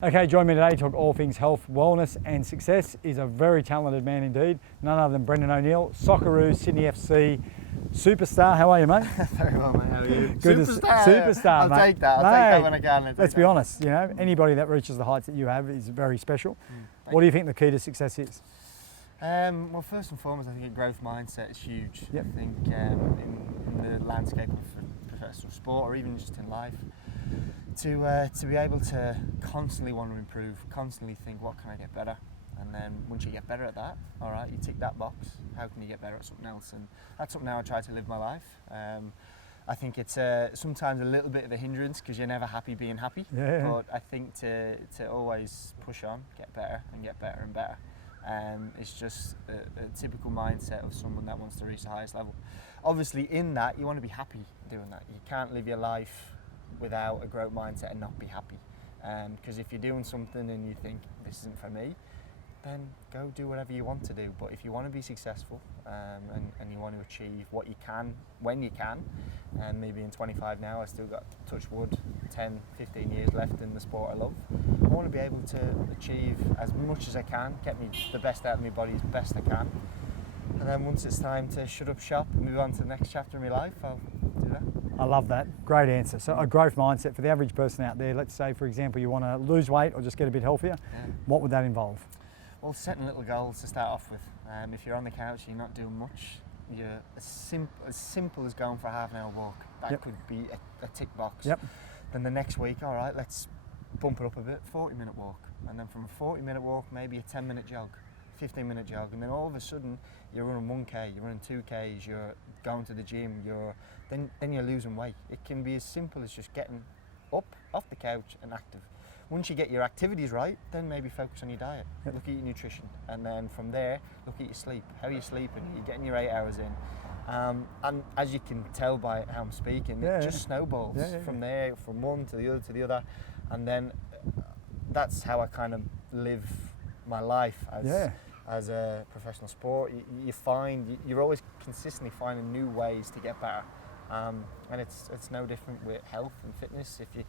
Okay, join me today to talk all things health, wellness and success. He's a very talented man indeed, none other than Brendan O'Neill, Socceroos, Sydney FC superstar. How are you, mate? Very well, mate. How are you? Good superstar, I'll mate. take that. I'll take that when I can. Let's be honest, you know, anybody that reaches the heights that you have is very special. What do you think the key to success is? Well, first and foremost, I think a growth mindset is huge. Yep. I think in the landscape of professional sport or even just in life, to be able to constantly want to improve, constantly think, what can I get better? And then once you get better at that, all right, you tick that box. How can you get better at something else? And that's something how I try to live my life. I think it's sometimes a little bit of a hindrance because you're never happy being happy. Yeah. But I think to always push on, get better and get better and better. It's just a typical mindset of someone that wants to reach the highest level. Obviously, in that, you want to be happy doing that. You can't live your life without a growth mindset and not be happy. Because if you're doing something and you think, this isn't for me, then go do whatever you want to do. But if you want to be successful and you want to achieve what you can, when you can, and maybe in 25 now, I still got, touch wood, 10, 15 years left in the sport I love. I want to be able to achieve as much as I can, get me the best out of my body as best I can. And then once it's time to shut up shop and move on to the next chapter of my life, I'll do that. I love that. Great answer. So a growth mindset for the average person out there, let's say, for example, you want to lose weight or just get a bit healthier. Yeah. What would that involve? Well, setting little goals to start off with. If you're on the couch and you're not doing much, you're as simple as going for a half an hour walk. That could be a tick box. Yep. Then the next week, all right, let's bump it up a bit, 40-minute walk. And then from a 40-minute walk, maybe a 10-minute jog, 15-minute jog. And then all of a sudden, you're running 1K, you're running 2Ks, you're going to the gym, then you're losing weight. It can be as simple as just getting up off the couch and active. Once you get your activities right, then maybe focus on your diet. Yep. Look at your nutrition. And then from there, look at your sleep. How are you sleeping? You're getting your 8 hours in. And as you can tell by how I'm speaking, it just snowballs from there, from one to the other. And then that's how I kind of live my life as a professional sport. You find, you're always consistently finding new ways to get better. And it's no different with health and fitness. If you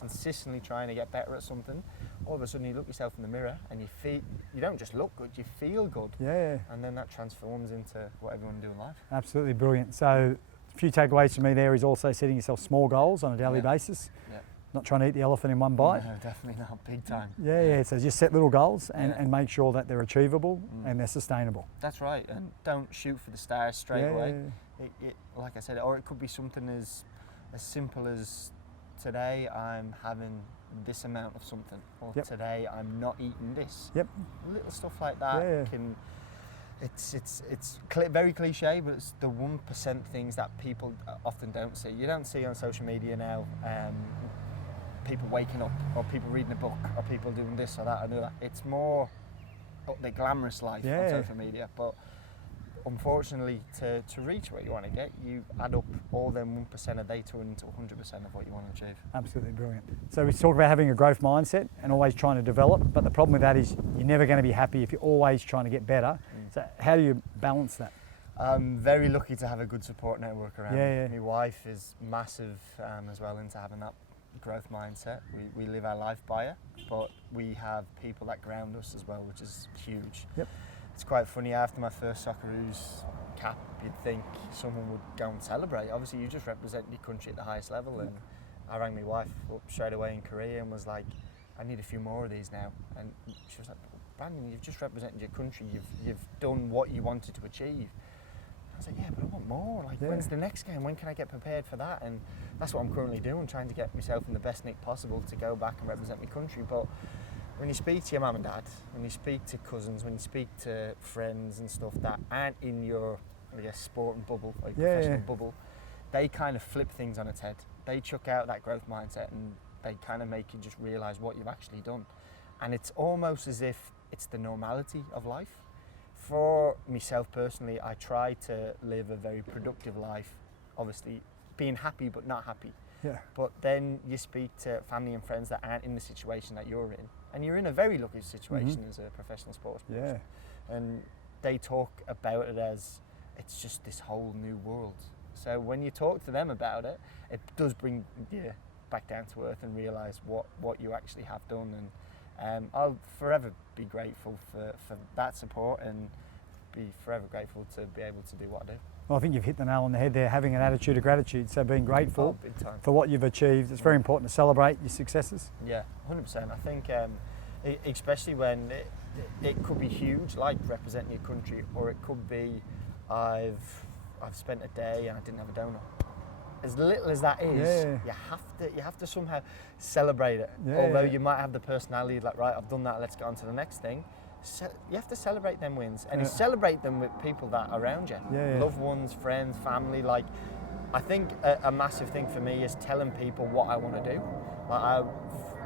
consistently trying to get better at something, all of a sudden you look yourself in the mirror and you don't just look good, you feel good. Yeah. And then that transforms into what everyone do in life. Absolutely brilliant. So a few takeaways for me there is also setting yourself small goals on a daily basis. Yeah. Not trying to eat the elephant in one bite. No, definitely not. Big time. Yeah. So just set little goals and make sure that they're achievable and they're sustainable. That's right. And don't shoot for the stars straight away. It, like I said, or it could be something as simple as today I'm having this amount of something, or today I'm not eating this. Little stuff like that can. It's very cliche, but it's the 1% things that people often don't see. You don't see on social media now people waking up, or people reading a book, or people doing this or that or that. It's more the glamorous life on social media, but unfortunately, to reach where you want to get, you add up all them 1% a day to 100% of what you want to achieve. Absolutely brilliant. So we talk about having a growth mindset and always trying to develop, but the problem with that is you're never going to be happy if you're always trying to get better. So how do you balance that? I'm very lucky to have a good support network around me. My wife is massive as well into having that growth mindset. We live our life by it, but we have people that ground us as well, which is huge. It's quite funny, after my first Socceroos cap, you'd think someone would go and celebrate. Obviously, you just represent your country at the highest level, and I rang my wife up straight away in Korea and was like, I need a few more of these now. And she was like, Brandon, you've just represented your country, you've done what you wanted to achieve. I was like, yeah, but I want more. Like, when's the next game? When can I get prepared for that? And that's what I'm currently doing, trying to get myself in the best nick possible to go back and represent my country. But when you speak to your mum and dad, when you speak to cousins, when you speak to friends and stuff that aren't in your, I guess, sporting bubble, like professional bubble, they kind of flip things on its head. They chuck out that growth mindset and they kind of make you just realise what you've actually done. And it's almost as if it's the normality of life. For myself personally, I try to live a very productive life, obviously being happy but not happy. But then you speak to family and friends that aren't in the situation that you're in. And you're in a very lucky situation as a professional sportsman. And they talk about it as it's just this whole new world. So when you talk to them about it, it does bring you back down to earth and realise what you actually have done. And I'll forever be grateful for that support and be forever grateful to be able to do what I do. Well, I think you've hit the nail on the head there, having an attitude of gratitude. So being grateful big time. for what you've achieved. It's very important to celebrate your successes. Yeah, 100%. I think especially when it could be huge, like representing your country, or it could be I've spent a day and I didn't have a donut. As little as that is, you have to somehow celebrate it. Although you might have the personality like, right, I've done that, let's get on to the next thing. You have to celebrate them wins, and you celebrate them with people that are around you, loved ones, friends, family. Like, I think a massive thing for me is telling people what I want to do. Like,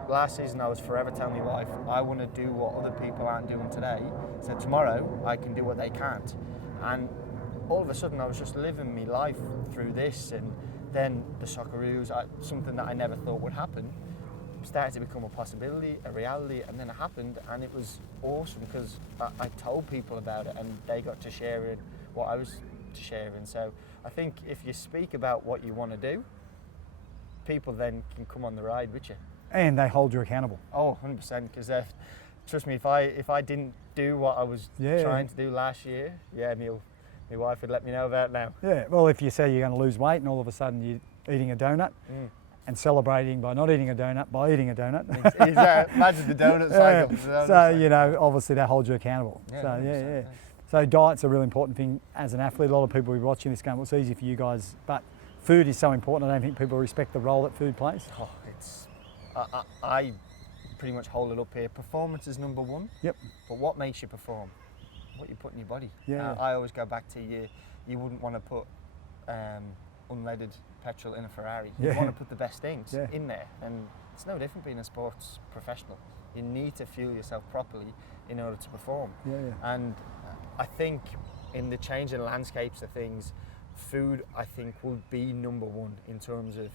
last season I was forever telling my wife, I want to do what other people aren't doing today, so tomorrow I can do what they can't. And all of a sudden I was just living my life through this, and then the Socceroos, something that I never thought would happen, started to become a possibility, a reality, and then it happened, and it was awesome because I told people about it and they got to share it, what I was sharing. So I think if you speak about what you want to do, people then can come on the ride with you. And they hold you accountable. Oh, 100%, because trust me, if I didn't do what I was trying to do last year, my wife would let me know about it now. Yeah, well, if you say you're going to lose weight and all of a sudden you're eating a donut, and celebrating by not eating a donut, by eating a donut. Exactly. Imagine the donut cycle. So, obviously that holds you accountable. Yeah, So diet's a really important thing as an athlete. A lot of people will be watching this going, well, it's easy for you guys, but food is so important. I don't think people respect the role that food plays. Oh, I pretty much hold it up here. Performance is number one. Yep. But what makes you perform? What you put in your body. Yeah. I always go back to you wouldn't want to put unleaded petrol in a Ferrari. You want to put the best things in there, and it's no different being a sports professional. You need to fuel yourself properly in order to perform. And I think in the changing landscapes of things, food, I think, will be number one in terms of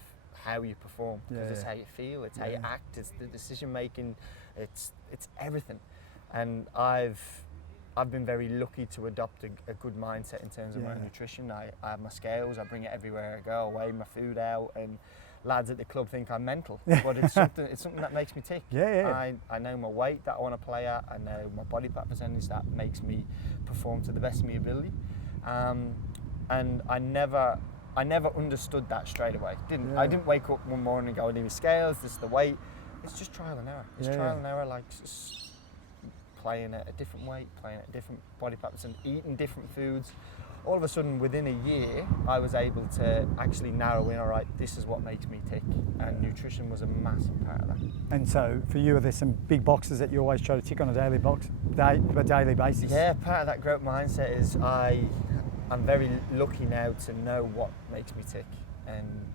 how you perform, because it's how you feel, it's how you act, it's the decision making, it's everything. And I've been very lucky to adopt a good mindset in terms of my nutrition. I have my scales, I bring it everywhere I go, I weigh my food out, and lads at the club think I'm mental, but it's something that makes me tick. I know my weight that I want to play at, I know my body fat percentage that makes me perform to the best of my ability. And I never understood that straight away. I didn't wake up one morning and go, I need my scales, this is the weight. It's just trial and error. It's trial and error, like playing at a different weight, playing at a different body fat percent, eating different foods. All of a sudden, within a year, I was able to actually narrow in, all right, this is what makes me tick. And nutrition was a massive part of that. And so for you, are there some big boxes that you always try to tick on a daily basis? Yeah, part of that growth mindset is I'm very lucky now to know what makes me tick. And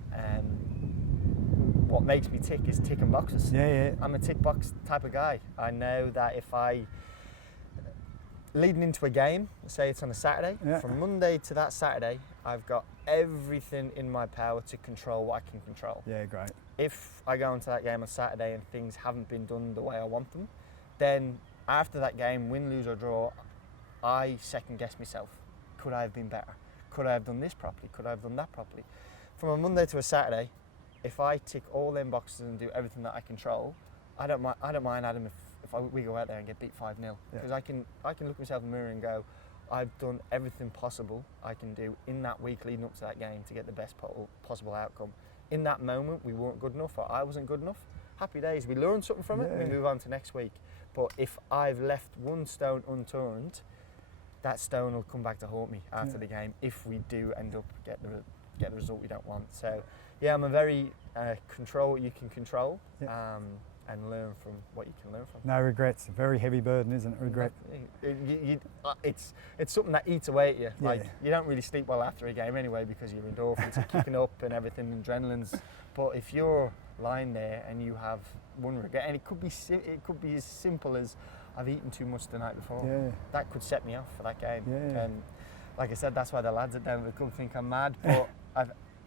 what makes me tick is ticking boxes. I'm a tick box type of guy. I know that if leading into a game, say it's on a Saturday, from Monday to that Saturday, I've got everything in my power to control what I can control. Yeah, great. If I go into that game on Saturday and things haven't been done the way I want them, then after that game, win, lose or draw, I second guess myself. Could I have been better? Could I have done this properly? Could I have done that properly? From a Monday to a Saturday, if I tick all them boxes and do everything that I control, I don't mind, Adam, if we go out there and get beat 5-0. Because I can look myself in the mirror and go, I've done everything possible I can do in that week leading up to that game to get the best possible outcome. In that moment, we weren't good enough, or I wasn't good enough. Happy days. We learn something from it, and we move on to next week. But if I've left one stone unturned, that stone will come back to haunt me after the game if we do end up get the result we don't want. So yeah, I'm a very control what you can control, and learn from what you can learn from. No regrets. A very heavy burden, isn't it? Regret. It's something that eats away at you. Like you don't really sleep well after a game anyway because your endorphins are kicking up and everything, adrenaline's. But if you're lying there and you have one regret, and it could be as simple as I've eaten too much the night before. That could set me off for that game. And like I said, that's why the lads at down at the club think I'm mad. But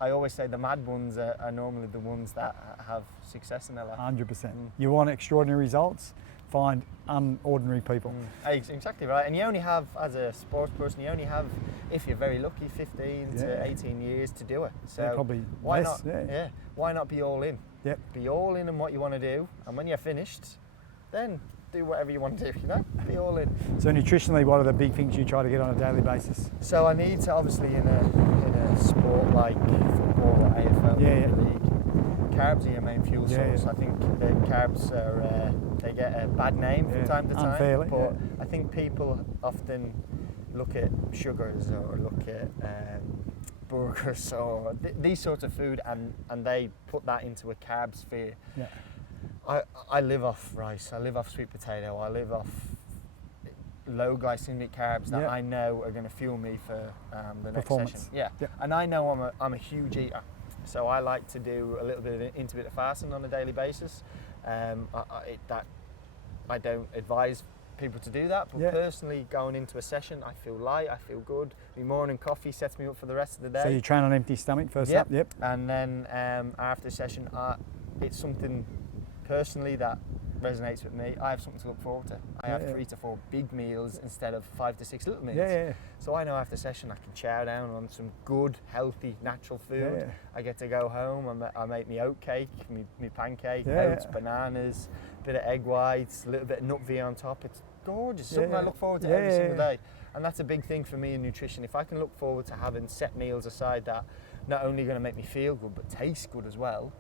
I always say the mad ones are normally the ones that have success in their life. 100%. You want extraordinary results? Find unordinary people. Exactly right. And you only have, as a sports person, if you're very lucky, 15 to 18 years to do it. So probably why less, not? Why not be all in? Be all in what you want to do, and when you're finished, then do whatever you want to do, you know, be all in. So nutritionally, what are the big things you try to get on a daily basis? So I need to, obviously, in a sport like football or AFL, Rugby League, carbs are your main fuel source. I think the carbs are, they get a bad name from time to time, unfairly, but I think people often look at sugars or look at burgers or these sorts of food, and they put that into a carb sphere. Yeah. I live off rice, I live off sweet potato, I live off low glycemic carbs that I know are going to fuel me for the next session. Yeah. And I know I'm a huge eater, so I like to do a little bit of intermittent fasting on a daily basis. I don't advise people to do that, but personally, going into a session, I feel light, I feel good. My morning coffee sets me up for the rest of the day. So you train on empty stomach first up? Yep. And then after the session, it's something personally that resonates with me. I have something to look forward to. I have 3 to 4 big meals instead of 5 to 6 little meals. So I know after session I can chow down on some good, healthy, natural food. I get to go home, I make me oat cake, me pancake, oats, bananas, a bit of egg whites, a little bit of nut veal on top. It's gorgeous, something I look forward to every single day. And that's a big thing for me in nutrition. If I can look forward to having set meals aside that not only going to make me feel good but taste good as well,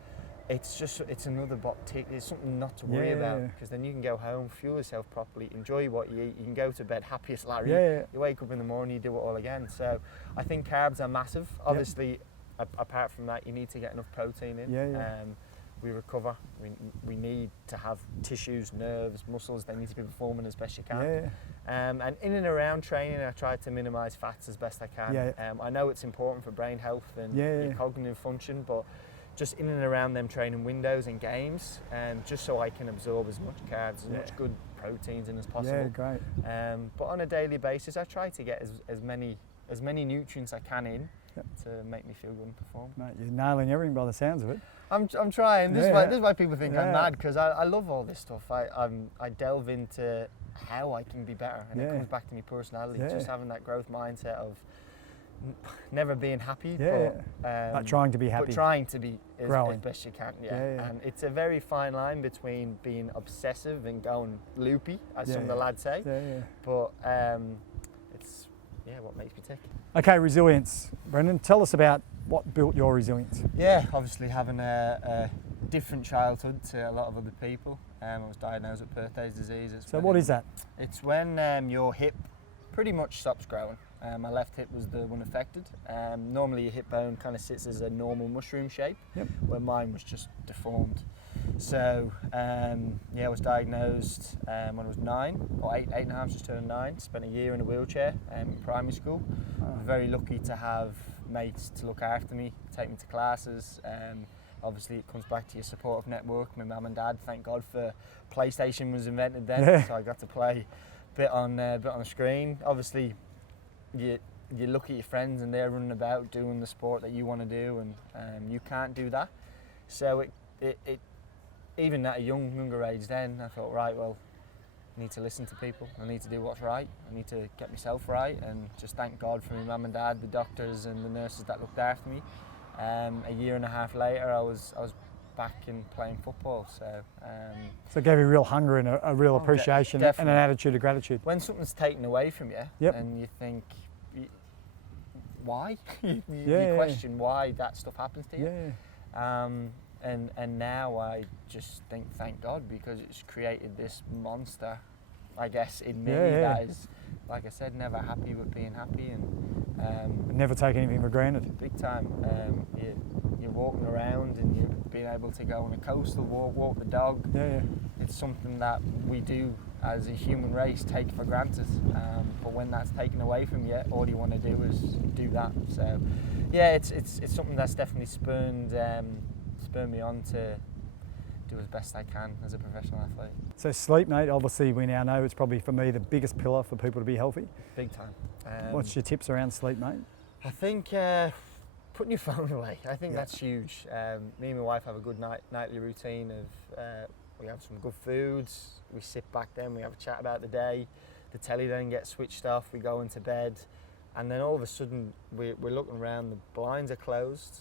it's another box tick. It's something not to worry about, because then you can go home, fuel yourself properly, enjoy what you eat. You can go to bed happy as Larry. You wake up in the morning, you do it all again. So I think carbs are massive. Obviously, apart from that, you need to get enough protein in. We recover. We need to have tissues, nerves, muscles. They need to be performing as best you can. And in and around training, I try to minimise fats as best I can. I know it's important for brain health and your cognitive function, but just in and around them training windows and games, just so I can absorb as much carbs, as much good proteins in as possible. Great. But on a daily basis, I try to get as many nutrients I can in to make me feel good and perform. Mate, you're nailing everything by the sounds of it. I'm trying. This is why people think I'm mad, because I love all this stuff. I delve into how I can be better, and it comes back to my personality. Just having that growth mindset of never being happy, but trying to be happy. But trying to be as best you can. And it's a very fine line between being obsessive and going loopy, as some of the lads say. But it's what makes me tick. Okay, resilience. Brendan, tell us about what built your resilience. Yeah, obviously having a different childhood to a lot of other people. I was diagnosed with Perthes disease. So what is that? It's when your hip pretty much stops growing. My left hip was the one affected. Normally your hip bone kind of sits as a normal mushroom shape, where mine was just deformed. So I was diagnosed when I was 9 or 8 and a half, just turned 9. Spent a year in a wheelchair in primary school. I was very lucky to have mates to look after me, take me to classes. Obviously it comes back to your supportive network. My mum and dad, thank God for PlayStation was invented then, so I got to play a bit on the screen. Obviously you look at your friends and they're running about doing the sport that you want to do, and you can't do that. So it even at a younger age then, I thought, right, well, I need to listen to people, I need to do what's right, I need to get myself right, and just thank God for my mum and dad, the doctors and the nurses that looked after me. A year and a half later, I was back in playing football. So it gave you real hunger and a real appreciation and an attitude of gratitude. When something's taken away from you, and you think, why? you question why that stuff happens to you. And now I just think, thank God, because it's created this monster, I guess, in me that is, like I said, never happy with being happy, and never take anything for granted. Big time. You're walking around and you're being able to go on a coastal walk the dog. It's something that we do as a human race take for granted, but when that's taken away from you, all you want to do is do that. So it's something that's definitely spurred me on to do as best I can as a professional athlete. So sleep, mate, obviously we now know it's probably, for me, the biggest pillar for people to be healthy. Big time. What's your tips around sleep, mate? I think putting your phone away. I think that's huge. Me and my wife have a good nightly routine of we have some good foods, we sit back then, we have a chat about the day, the telly then gets switched off, we go into bed, and then all of a sudden we're looking around, the blinds are closed,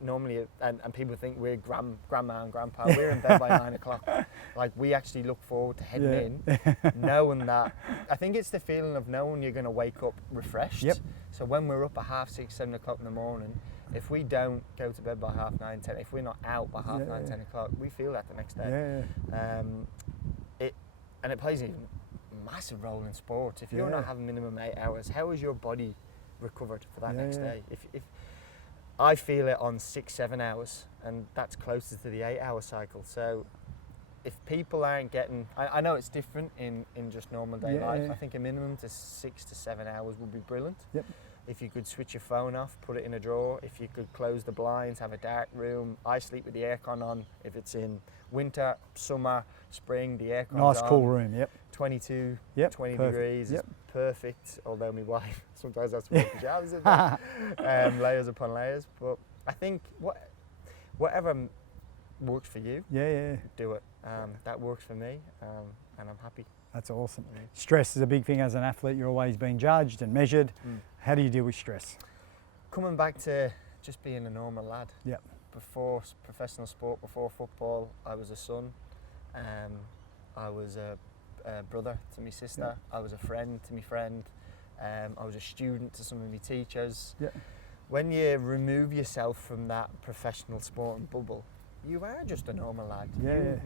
normally, and people think we're grandma and grandpa, we're in bed by 9 o'clock. Like, we actually look forward to heading in, knowing that, I think it's the feeling of knowing you're going to wake up refreshed. Yep. So when we're up at 6:30, 7 o'clock in the morning, if we don't go to bed by 9:30, 10, if we're not out by 9:30, 10 o'clock, we feel that the next day. And it plays a massive role in sport. If you're not having minimum 8 hours, how is your body recovered for that next day? If I feel it on 6-7 hours, and that's closest to the 8-hour cycle. So if people aren't getting, I know it's different in just normal day life. I think a minimum to 6 to 7 hours would be brilliant. Yep. If you could switch your phone off, put it in a drawer. If you could close the blinds, have a dark room. I sleep with the aircon on. If it's in winter, summer, spring, the aircon's on. Nice cool room, 22, 20 perfect. Degrees, it's perfect. Although my wife sometimes has to wear pajamas in there. Layers upon layers. But I think whatever works for you, do it. That works for me, and I'm happy. That's awesome. Stress is a big thing as an athlete. You're always being judged and measured. How do you deal with stress? Coming back to just being a normal lad. Yep. Before professional sport, before football, I was a son. I was a brother to my sister. Yep. I was a friend to my friend. I was a student to some of my teachers. Yep. When you remove yourself from that professional sport and bubble, you are just a normal lad.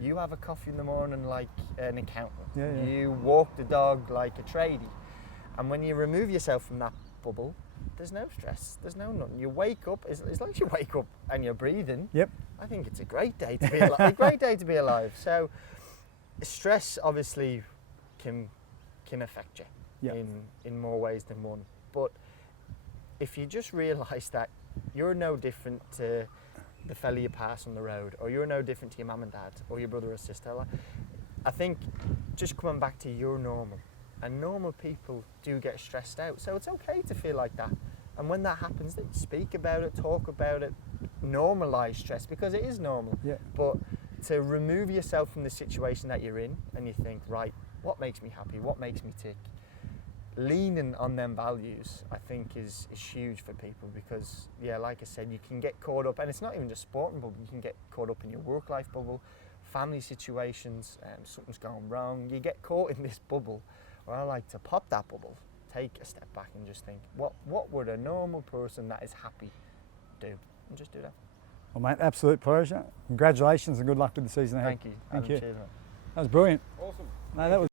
You have a coffee in the morning like an accountant. You walk the dog like a tradie. And when you remove yourself from that bubble, there's no stress, there's no nothing. You wake up, as long as you wake up and you're breathing, I think it's a great day to be alive. A great day to be alive. So stress obviously can affect you in more ways than one. But if you just realise that you're no different to the fella you pass on the road, or you're no different to your mum and dad, or your brother or sister, I think just coming back to you're normal. And normal people do get stressed out. So it's okay to feel like that. And when that happens, they speak about it, talk about it, normalise stress, because it is normal. But to remove yourself from the situation that you're in and you think, right, what makes me happy? What makes me tick? Leaning on them values, I think, is huge for people, because, like I said, you can get caught up, and it's not even just sporting bubble, you can get caught up in your work-life bubble, family situations, something's going wrong. You get caught in this bubble. Or I like to pop that bubble, take a step back and just think, what would a normal person that is happy do? And just do that. Well, mate, absolute pleasure. Congratulations and good luck with the season ahead. Thank you. Thank you. Cheers, mate. That was brilliant. Awesome. No, that was